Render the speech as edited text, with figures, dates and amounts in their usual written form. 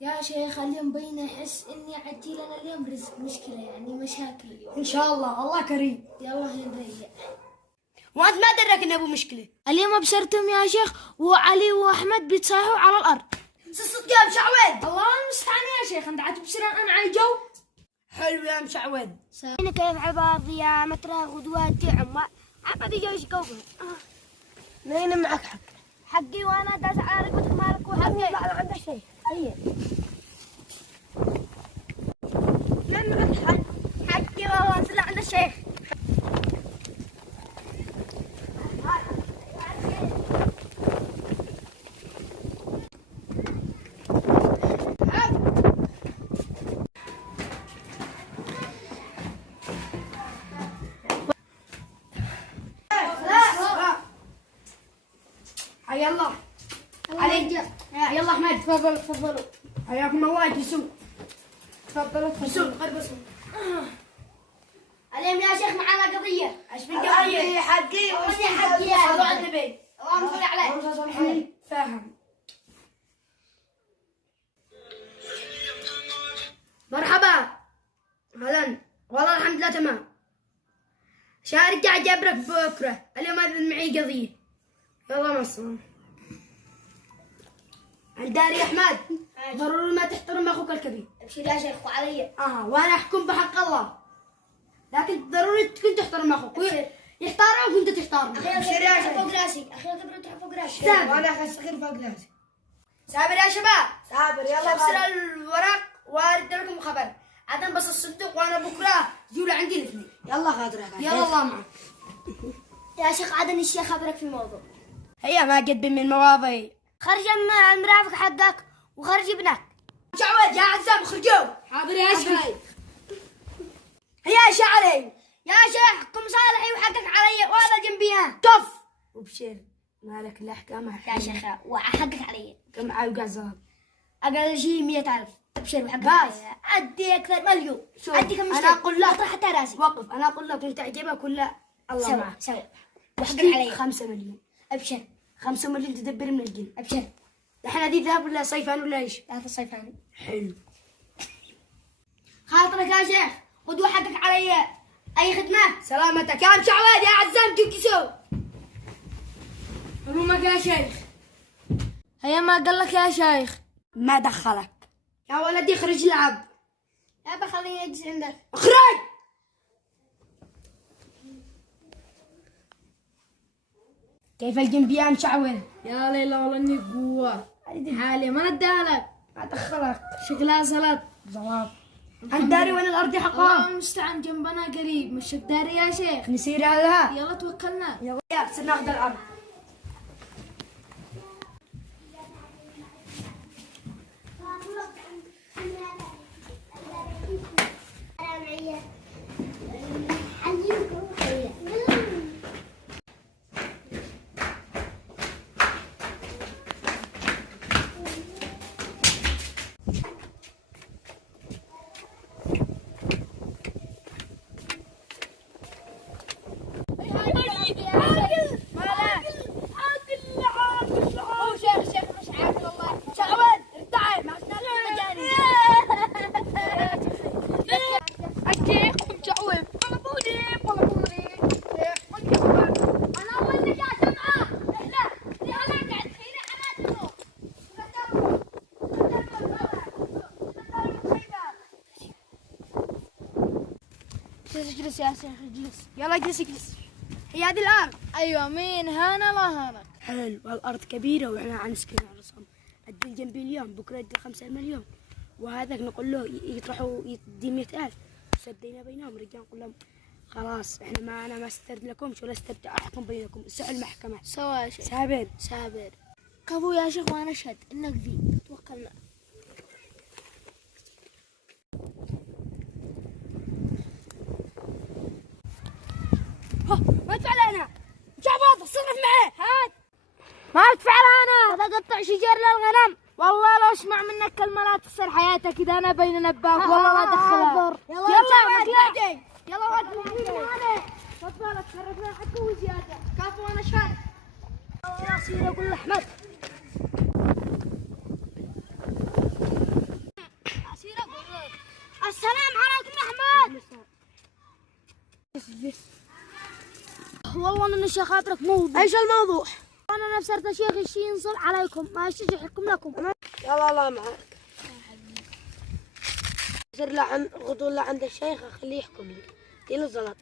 يا شيخ اليوم بين احس اني عجي لنا اليوم رزق مشكله يعني مشاكل اليوم. ان شاء الله كريم. يلا نريح. وانت ما درك ان ابو مشكله. اليوم ابشرتهم يا شيخ وعلي واحمد بيتصاحوا على الارض. صدق يا مشعوذ. الله المستعان يا شيخ. انت عتبشر انا على الجو. حلو يا مشعوذ. كيف عباضي يا مترا غدواتي عمار عبادي جوش كوكب. مين معك حق؟ حقي وانا داس على رقبتك مالك وحقي. لا انا عندي شيء. هي مين معك حق؟ حقي والله طلع عند الشيخ. حيا الله. علي. يلا احمد تفضلوا. حياكم الله اجلسوا. تفضلوا اجلسوا. اليوم يا شيخ معنا قضية. ايش في قضية؟ حقي حقي يا صلوا على النبي. اللهم صل عليه. فاهم. مرحبا. اهلا. والله الحمد لله تمام. شارك قاعد جبرك بكره. اليوم اذن معي قضية. يلا مع السلامة. عنداري يا احمد. ضروري ما تحترم اخوك الكبير. ابشر يا شيخ وعلي. وانا احكم بحق الله. لكن ضروري تكون تحترم اخوك. يحتارك وانت تحتارم. اخي الكبير تحت فوق راسي. اخي الكبير تحت فوق راسي. وانا اخي الصغير فوق راسي. سابر يا شباب. سابر يلا. ابصر الورق وارد لكم خبر. عدم بس الصندوق وانا بكره جولة عندي الاثنين. يلا خاطر يلا الله معك. يا شيخ عدن الشيخ خبرك في موضوع. هي ما قد من المواضيع. خرج المرافق حقك وخرج ابنك. شعوذ يا عزام خرجوا. حاضر يا شيخ. هيا شعري. يا شيخ حكم صالحي وحقك علي وهذا جنبيها. كف. وبشر مالك الاحكام. يا شيخ وحقك علي. كم عاوق زهر. اقل شيء 100,000. ابشر وحقك بس. علي. ادي اكثر مليون. ادي كم انا اقول لك اطرح حتى راسي. وقف. انا اقول لك انت تعجبك ولا الله معك. سوي وحقك علي. 5 مليون. ابشر 5 مليون تدبر من الجن. ابشر. الحين هذه ذهب ولا صيفان ولا ايش؟ هذا الصيفاني. حلو. خاطرك يا شيخ خذ وحقك علي. اي خدمه. سلامتك يا مشعوذ يا عزام تنكسو. علومك يا شيخ. هيا ما قال لك يا شيخ. ما دخلك يا ولدي. اخرج لعب. يا بخليني اجلس عندك. اخرج. كيف الجنبي يا مشعوذ؟ يا ليلى والله اني قوة حالي ما نديها لك. ما دخلك. شكلها زلط. زلط. انت داري وين الارض الله حقها؟ المستعان جنبنا قريب مش الداري يا شيخ. نسير عليها. يلا توكلنا. يلا يا بس ناخذ الارض. اجلس يا شيخ اجلس. يلا اجلس. هي هذه الارض. ايوه مين هانا لا هانك. حلو. الارض كبيره واحنا عنسكن على راسهم. ادي الجنبي اليوم بكره ادي 5 مليون. وهذاك نقول له يطرحوا يدي 100,000. سدينا بينهم. رجال نقول لهم خلاص احنا انا ما استرد لكمش ولا استرد احكم بينكم. اسعوا المحكمه. سوا يا شيخ. سابر. كفو يا شيخ وانا اشهد انك ذي توكلنا. ما تدفع لنا. شعباط اتصرف معاه. هات ما ادفع انا. هذا قطع شجر للغنم. والله لو اسمع منك كلمه لا تخسر حياتك. اذا انا بين نباك والله لا ادخلها. يلا يلا بعدين. يلا تفضل تشرفنا حتى وزيادة. كفو أنا شارك. والله أصير أقول لأحمد. أصير أقول له السلام عليكم يا أحمد. والله أنا نشي خاطرك موضوع. إيش الموضوع؟ أنا نفسرت شيخ الشي ينصل عليكم ما يشي يحكم لكم. يلا الله معك. يصير غدو عند الشيخ أخليه يحكم لي. دي الزلط.